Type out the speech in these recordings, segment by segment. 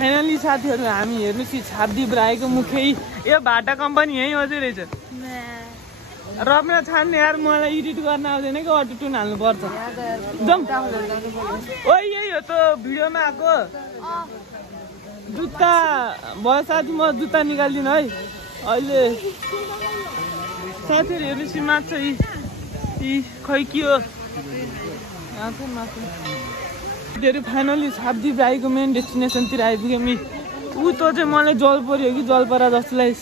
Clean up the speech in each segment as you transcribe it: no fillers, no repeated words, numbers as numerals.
finally साथीहरू हामी हेर्नुहोस् कि छापदीप राईको मुखै यो भाटा कम्पनी यहीँ अझै रहेछ रपना छान्ने यार मलाई एडिट गर्न आउँदैन कि अटो टुन हाल्नु पर्छ ओ यही हो त भिडियोमा आएको जुत्ता भयो साथी म जुत्ता निकाल्दिनँ है अहिले साथीहरू हेर्नुहोस् कि माछा यी खै के हो माथि फाइनली छापदीप राईको मेन डेस्टिनेसनतिर आइपुग्यौँ नि ऊ त चाहिँ मलाई जलपरी हो कि जलपरा जस्तो लाग्यो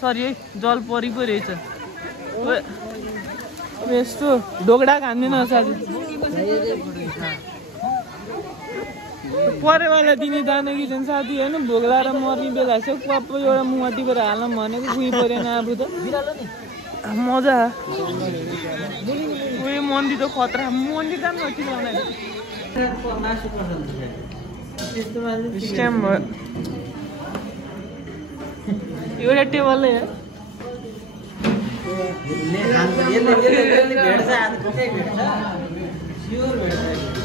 सरी है जलपरी पो रहेछ अब यस्तो ढोगडा खाँदैन साथी परेवाला दिने जाने कि झन् साथी होइन भोग्ला र मर्ने बेला छ पप्पो एउटा मुवा टिपेर हालौँ भनेको कुही परेन अब त मजा उयो मन्दिर त खतरा मन्दिर जानु नठी बनाएको स्ट्याम्प भयो एउटा टेबल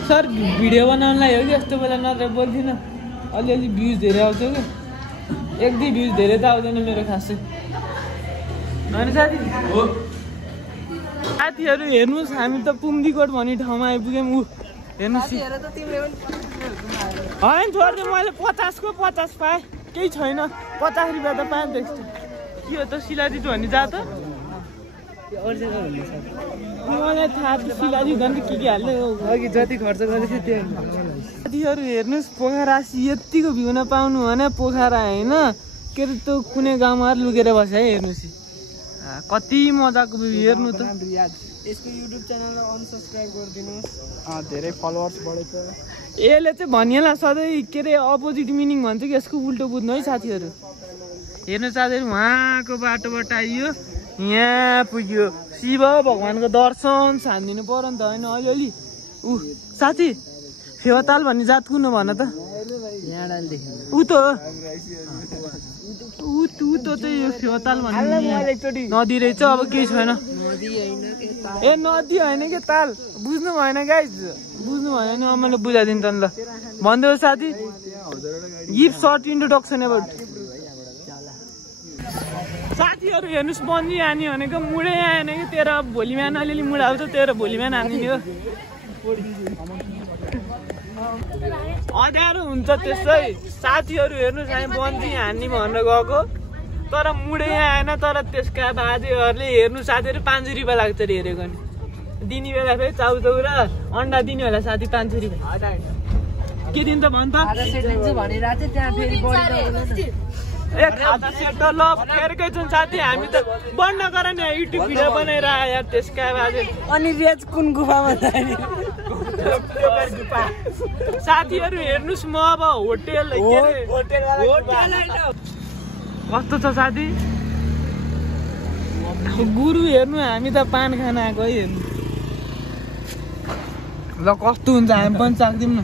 सर भिडियो बनाउनलाई हो कि यस्तो बेला नत्र बोल्दिनँ अलिअलि भ्युज धेरै आउँछ कि एक दुई भ्युज धेरै त आउँदैन मेरो खासै होइन साथी साथीहरू हेर्नुहोस् हामी त पुम्दीकोट भन्ने ठाउँमा आइपुग्यौँ ऊ हेर्नुहोस् होइन थोरै मैले 50 को 50 पाएँ केही छैन 50 रुपियाँ त पाएँ त के हो त शिलाजित भन्ने जा त मलाई थाहा छ शिलाजित भने के हाल्ने अघि जति खर्च गरेको थियो त्यो साथीहरू हेर्नुहोस् पोखरा यतिको भ्यू नपाउनु भने पोखरा होइन के अरे त्यो कुनै गाउँमा लुकेर बस्छ है हेर्नुहोस् कति मजाको भ्यू हेर्नु त यसको युट्युब च्यानललाई अनसब्स्क्राइब गरिदिनुहोस् धेरै फलोवर्स बढेछ यसले चाहिँ भनिएला सधैँ के अरे अपोजिट मिनिङ भन्छ कि यसको उल्टो बुझ्नु है साथीहरू हेर्नु साथीहरू उहाँको बाटोबाट आइयो यहाँ पुग्यो शिव भगवानको दर्शन छानिदिनु पर्यो नि त होइन अलिअलि ऊ साथी फेवाताल भन्ने जात कुन भन त ऊ त ऊ त चाहिँ यो फेवाताल भन्ने नदी रहेछ अब केही छैन ए नदी होइन कि ताल बुझ्नु भएन गाइज बुझ्नु भएन मैले बुझाइदिनु त ल भनिदेऊ साथी गिभ सर्ट इन्ट्रोडक्सन एबाउट साथीहरू हेर्नुहोस् बन्जी हानी भनेको मुडै आएन कि तेरो भोलि बिहान अलिअलि मुड आउँछ तेरो भोलि बिहान हानिदिने हो अँध्यारो हुन्छ त्यसै साथीहरू हेर्नुहोस् हामी बन्जी हान्ने भनेर गएको तर मुडै आएन तर त्यसका बाजेहरूले हेर्नु साथीहरू 5 रुपियाँ लाग्छ अरे हेरेको नि दिने बेला फेरि चाउचाउ र अन्डा दिने होला साथी 5 रुपियाँ के दिन्छ भन् त ए खाजा सेट ल फेरकै छन् साथी हामी त बन्द गर नि युट्युब भिडियो बनाएर आयो यार त्यसका बाजे अनि रेज कुन गुफामा जाने साथीहरू हेर्नुहोस् म अब होटेल कस्तो छ साथी गुरु हेर्नु हामी त पान खान आएको है हेर्नु ल कस्तो हुन्छ हामी पनि चाख्दिउँ न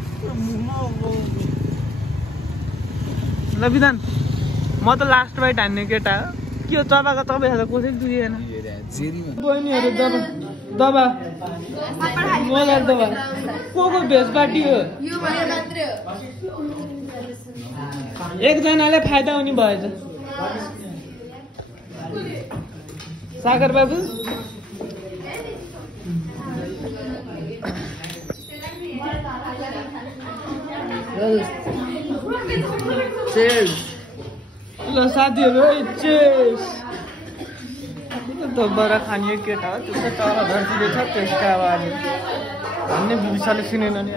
ल विधान म त लास्ट बाइट हान्ने केटा हो के हो चबाको तपाईँ त कसै दुखेन बहिनीहरू दबा मलाई दबा को भेज पार्टी हो एकजनाले फाइदा हुने भएछ सागर बाबु ल साथीहरू बरा खाने केटा हो त्यो त तर धर्तीले छ त्यसका अब भन्ने विषयले सुनेन नि